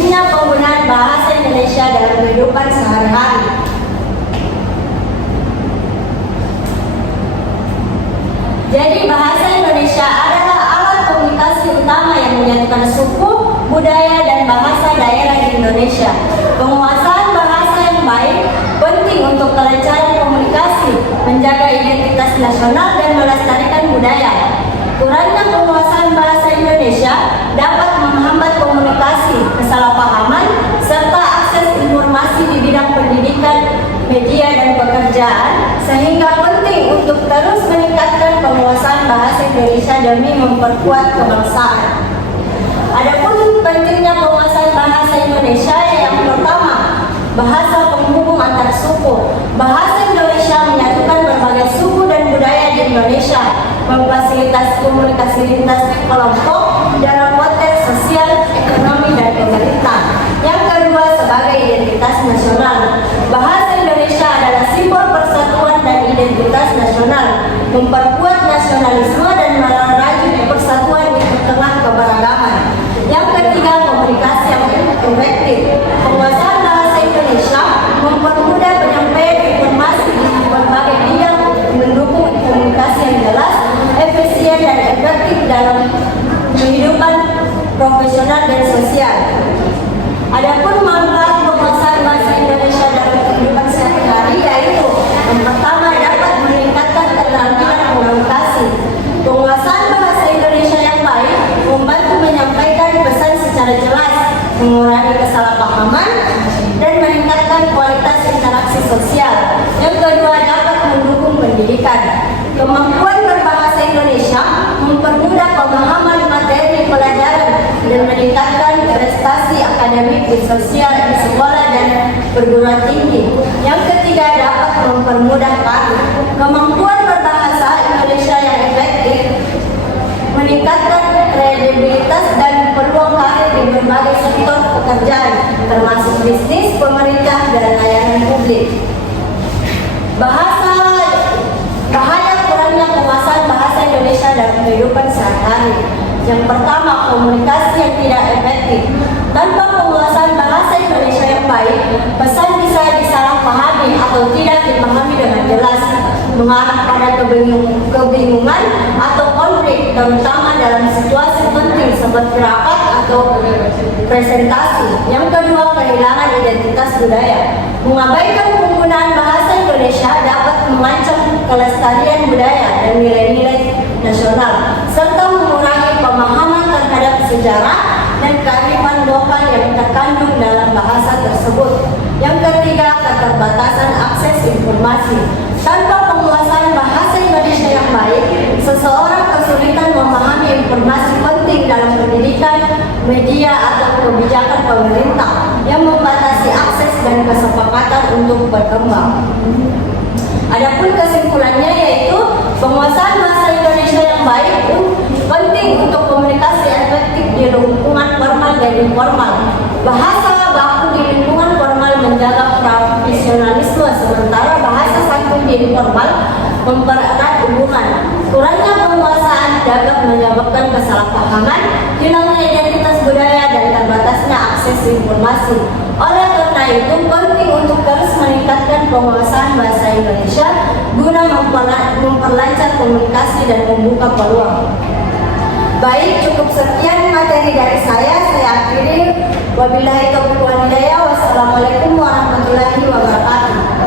pentingnya penggunaan bahasa Indonesia dalam kehidupan sehari-hari. Jadi bahasa Indonesia adalah alat komunikasi utama yang menyatukan suku, budaya, dan bahasa daerah di Indonesia. Penguasaan bahasa yang baik penting untuk kelancaran komunikasi, menjaga identitas nasional, dan melestarikan budaya. Kurangnya penguasaan bahasa Indonesia dapat menghambat komunikasi, kesalahpahaman, serta akses informasi di bidang pendidikan, media, dan pekerjaan, sehingga penting untuk terus meningkatkan penguasaan bahasa Indonesia demi memperkuat kebangsaan. Adapun pentingnya penguasaan bahasa Indonesia yang pertama, bahasa penghubung antar suku. Bahasa Indonesia menyatukan berbagai suku dan budaya di Indonesia, memfasilitasi komunikasi lintas kelompok dalam konteks sosial, ekonomi, dan pemerintah. Yang kedua, sebagai identitas nasional. Bahasa Indonesia adalah simbol persatuan dan identitas nasional, memperkuat nasionalisme dan merajut persatuan di tengah keberagaman. Yang ketiga, komunikasi yang efektif. Penguasaan bahasa Indonesia mempermudah penyampaian informasi di berbagai bidang, mendukung komunikasi yang jelas, efisien, dan efektif dalam kehidupan profesional dan sosial. Adapun manfaat penguasaan bahasa Indonesia dalam kehidupan sehari-hari yaitu yang pertama, dapat meningkatkan keterampilan komunikasi. Penguasaan bahasa Indonesia yang baik membantu menyampaikan pesan secara jelas, mengurangi kesalahpahaman, dan meningkatkan kualitas interaksi sosial. Yang kedua, dapat mendukung pendidikan. Kemampuan berbahasa Indonesia mempermudah pemahaman materi pelajaran dan meningkatkan prestasi akademik dan sosial di sekolah dan perguruan tinggi. Yang ketiga, dapat mempermudah karir. Kemampuan berbahasa Indonesia yang efektif meningkatkan kredibilitas dan peluang karir di berbagai sektor pekerjaan, termasuk bisnis, pemerintah, dan layanan publik. Bahaya kurangnya penguasaan bahasa Indonesia dalam kehidupan sehari-hari. Yang pertama, komunikasi yang tidak efektif. Tanpa penguasaan bahasa Indonesia yang baik, pesan bisa disalahpahami atau tidak dipahami dengan jelas, mengarah pada kebingungan atau konflik, terutama dalam situasi penting seperti rapat atau presentasi. Yang kedua, kehilangan identitas budaya. Mengabaikan penggunaan bahasa Indonesia dapat mengancam kelestarian budaya dan nilai-nilai nasional, serta mengurangi pemahaman terhadap sejarah dan kearifan lokal yang terkandung dalam bahasa tersebut. Yang ketiga, keterbatasan akses informasi. Tanpa penguasaan bahasa Indonesia yang baik, seseorang kesulitan memahami informasi penting dalam pendidikan, media, atau kebijakan pemerintah yang membatasi akses dan kesepakatan untuk berkembang. Adapun kesimpulannya yaitu penguasaan bahasa Indonesia yang baik penting untuk komunikasi efektif di lingkungan formal dan informal. Bahasa baku di lingkungan formal menjaga profesionalisme, sementara bahasa santun di informal mempererat hubungan. Kurangnya penguasaan dapat menyebabkan kesalahpahaman, hilangnya identitas budaya, dan terbatasnya akses informasi. Oleh karena itu, penting untuk terus meningkatkan penguasaan bahasa Indonesia guna memperlancar komunikasi dan membuka peluang. Baik, cukup sekian materi dari saya akhiri. Wabillahi taufiq wal hidayah. Wassalamualaikum warahmatullahi wabarakatuh.